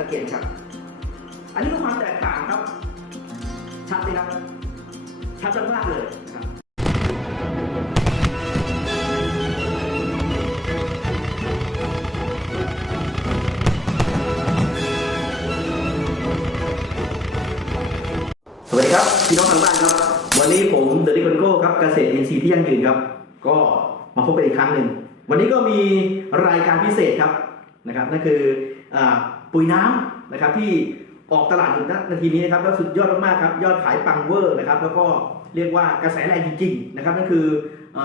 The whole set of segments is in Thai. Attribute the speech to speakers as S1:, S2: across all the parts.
S1: ชัดเจนครับ อันนี้คือความแตกต่างครับ ชัดไหมครับ ชัดมากๆเลยครับสวัสดีครับพี่น้องทางบ้านครับ วันนี้ผมเดลิคอนโก้ครับเกษตรอินทรีย์ที่ยั่งยืนครับ ก็มาพบกันอีกครั้งหนึ่ง วันนี้ก็มีรายการพิเศษครับ นะครับนั่นคืออปุ๋ยน้ำนะครับที่ออกตลาดอยู่ณนาทีนี้นะครับแล้วสุดยอดมากๆครับยอดขายปังเวอร์นะครับแล้วก็เรียกว่ากระแสแรงจริงๆนะครับนั่นคืออ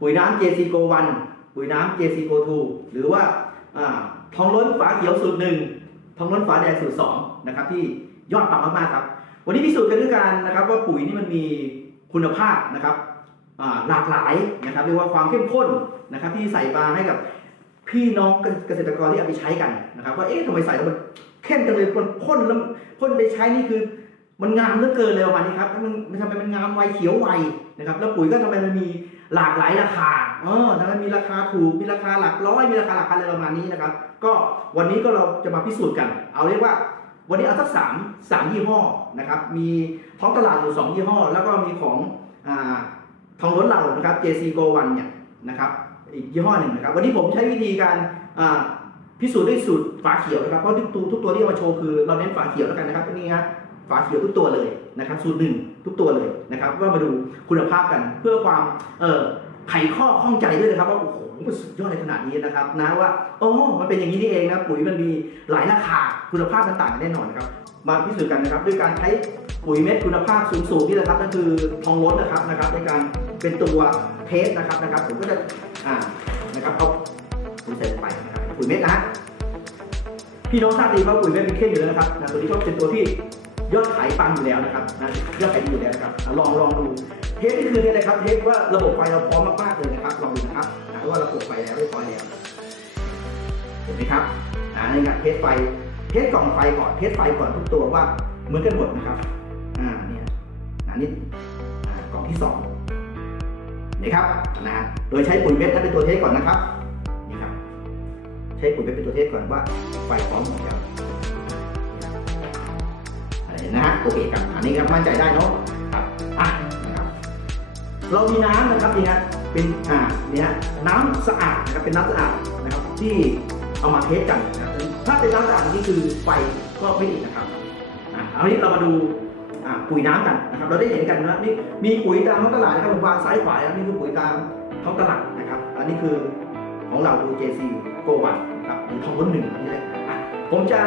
S1: ปุ๋ยน้ำ JC Go 1ปุ๋ยน้ำ JC Go 2หรือว่าอทองล้นฝาเขียวสูตรหนึ่งทองล้นฝาแดงสูตรสองนะครับที่ยอดปังมากๆครับ วันนี้พิสูจน์กันด้วยกันนะครับว่าปุ๋ยนี่มันมีคุณภาพนะครับหลากหลายนะครับเรียกว่าความเข้มข้นนะครับที่ใส่มาให้กับ พี่น้องเกษตรกรที่เอาไปใช้กันนะครับว่าเอ๊ะทำไมใส่แล้วมันเข้มจังเลยมันพ่นแล้วพ่นไปใช้นี่คือ มันงามเหลือเกินเลยประมาณนี้ครับแล้วมันทำไมมันงามไวเขียวไวนะครับ แล้วปุ๋ยก็ทำไมมันมีหลากหลายราคาเออทำไมมีราคาถูกมีราคาหลักร้อยมีราคาหลักพันอะไรประมาณนี้นะครับ ก็วันนี้ก็เราจะมาพิสูจน์กัน เอาเรียกว่าวันนี้เอาสักสามสามยี่ห้อนะครับ มีท้องตลาดอยู่สองยี่ห้อ แล้วก็มีของอาทองล้นเรานะครับ JC Go 1เนี่ยนะครับ อีกยี่ห้อหนึ่งนะครับ วันนี้ผมใช้วิธีการพิสูจน์ด้วยสูตรฝาเขียวนะครับ เพราะทุกตัวทุกตัวที่เอามาโชว์คือเราเน้นฝาเขียวแล้วกันนะครับนี่ฮะฝาเขียวทุกตัวเลยนะครับ สูตรหนึ่งทุกตัวเลยนะครับว่ามาดูคุณภาพกันเพื่อความเอ่อไขข้อข้องใจด้วยนะครับว่าโอ้โหมันสุดยอดในขนาดนี้นะครับนะว่าโอ้มันเป็นอย่างนี้นี่เองนะปุ๋ยมันมีหลายราคาคุณภาพมันต่างกันแน่นอนนะครับมาพิสูจน์กันนะครับด้วยการใช้ปุ๋ยเม็ดคุณภาพสูงๆนี่แหละครับนั่นคือทองล้นนะครับนะครับในการเป็นตัวเทสนะครับนะครับผมก็จะ อ่านะครับเอาปุ๋ยใส่ลงไปนะครับปุ๋ยเม็ดนะพี่น้องทราบดีว่าปุ๋ยเม็ดเป็นเข้มอยู่แล้วนะครับนะตัวนี้ก็เป็นตัวที่ยอดขายปังอยู่แล้วนะครับนะยอดขายดีอยู่แล้วนะครับลองลองดูเทสนี่คือเทสอะไรครับเทสว่าระบบไฟเราพร้อมมากๆเลยนะครับลองดูนะครับนะว่าระบบไฟแล้วเรียบร้อยแล้วเห็นไหมครับอ่านี่ครับเทสไฟเทสกล่องไฟก่อนเทสไฟก่อนทุกตัวว่าเหมือนกันหมดนะครับอ่าเนี่ยอันนี้อ่กล่องที่สอง นี่ครับนะโดยใช้ปุ๋ยเม็ดนั้นเป็นตัวเทสก่อนนะครับนี่ครับ ใช้ปุ๋ยเม็ดเป็นตัวเทสก่อนว่าไฟพร้อมหมดแล้วอะไรนะฮะโอเคครับอันนี้ครับมั่นใจได้เนาะครับอะนะครับเรามีน้ำนะครับนี่ฮะเป็นอ่าเนี่ยน้ำสะอาดนะครับเป็นน้ำสะอาดนะครับที่เอามาเทสกันนะครับถ้าเป็นน้ำสะอาดนี่คือไฟก็ไม่ติดนะครับอะเอานี้เรามาดู ปุ๋ยน้ำกันนะครับเราได้เห็นกันนะนี่มีปุ๋ยตามท้องตลาดนะครับผมวางซ้ายขวานะนี่คือปุ๋ยตามท้องตลาดนะครับ อันนี้คือของเราดู JC Go 1นะครับหรือทองล้นหนึ่งอันนี้เลยอะผมจะ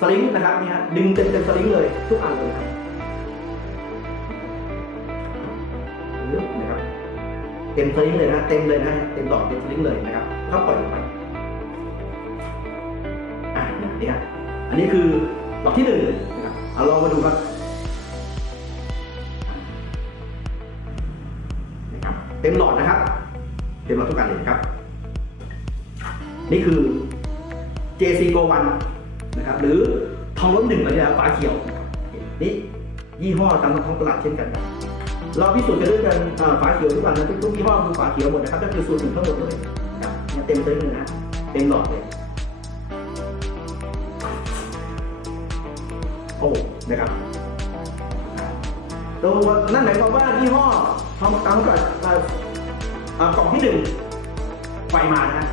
S1: สลิงนะครับนี่ฮะดึงเต็มเต็มสลิงเลยทุกอันเลยครับนะครับเต็มสลิงเลยนะเต็มเลยนะเต็มดอกเต็มสลิงเลยนะครับก็ปล่อยลงไปอะนี่ฮะอันนี้คือดอกที่หนึ่งนะครับเอาลองมาดูครับ เต็มหลอดนะครับ เต็มหลอดทุกการเลยครับ นี่คือ JC Go 1นะครับ หรือทองล้นหนึ่งอะไรนะฝาเขียว นี่ยี่ห้อตามท้องตลาดเช่นกัน เราพิสูจน์กันด้วยกันฝาเขียวทุกวันนะทุกยี่ห้อคือฝาเขียวหมดนะครับก็คือสูตรหนึ่งทั้งหมดเลยนะครับเนี่เต็มเต็มเลยนะเต็มหลอดเลยโอ้นะครับ ตัวนั่นหมายความว่ายี่ห้อทำตามกับอ่กล่องที่หนึ่งไฟมานะฮะ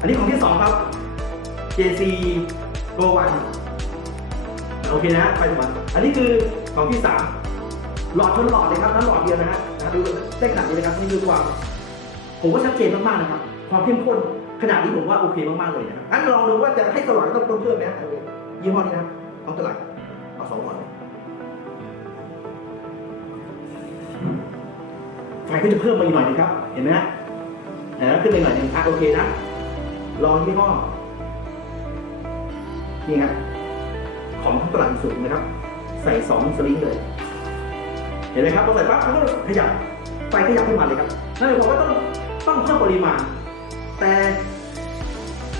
S1: อันนี้กล่องที่สองครับ JC Go 1โอเคนะไฟสว่างอันนี้คือกล่องที่สามหลอดชนหลอดเลยครับนั้นหลอดเดียวนะฮะนะดูได้ขนาดนี้นะครับนี่คือความผมว่าชัดเจนมากๆนะครับ ความเข้มข้นขนาดนี้ผมว่าโอเคมากๆเลยนะครับงั้นลองดูว่าจะให้สว่างต้องเพิ่มไหมยี่ห้อนี้นะครับของตลาดเอาสองหลอด ไฟก็จะเพิ่มมาอีกหน่อยนึงครับ เห็นไหมฮะเห็นไหมขึ้นไปหน่อยนึงอะโอเคนะ ลองยี่ห้อนี่ครับของท้งตลาดสูงนะครับ ใส่สองสลิงเลย เห็นไหมครับพอใส่ปั๊บมันก็ขยับไฟขยับขึ้นมาเลยครับ นั่นหมายความว่าต้องต้องเพิ่มปริมาณ แต่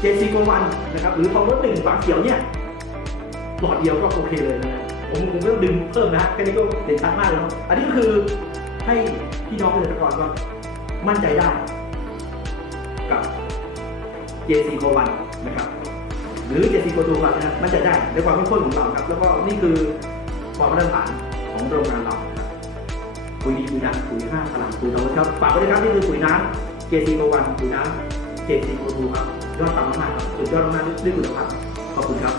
S1: เจซีโกวันนะครับ หรือทองรถหนึ่งฝาเขียวเนี่ยหลอดเดียวก็โอเคเลยนะผมผมไม่ต้องดึงเพิ่มนะแค่นี้ก็เด่นชัดมากแล้ว อันนี้ก็คือ ให้พี่น้องเกษตรกรว่ามั่นใจได้ กับ JC โกวันนะครับ หรือ70ตัวตัวนะครับมันจะได้ในความเข้มข้นของเราครับ แล้วก็นี่คือความมาตรฐานของโรงงานเราครับปุ๋ยดีปุ๋ยดังปุ๋ยห้าพลังปุ๋ยตะวันครับฝากไว้ด้วยครับนี่คือปุ๋ยน้ำเจซีโกวันปุ๋ยน้ำเจซีโกทูครับยอดปังมากๆครับสุดยอดมากๆด้วยคุณภาพขอบคุณครับ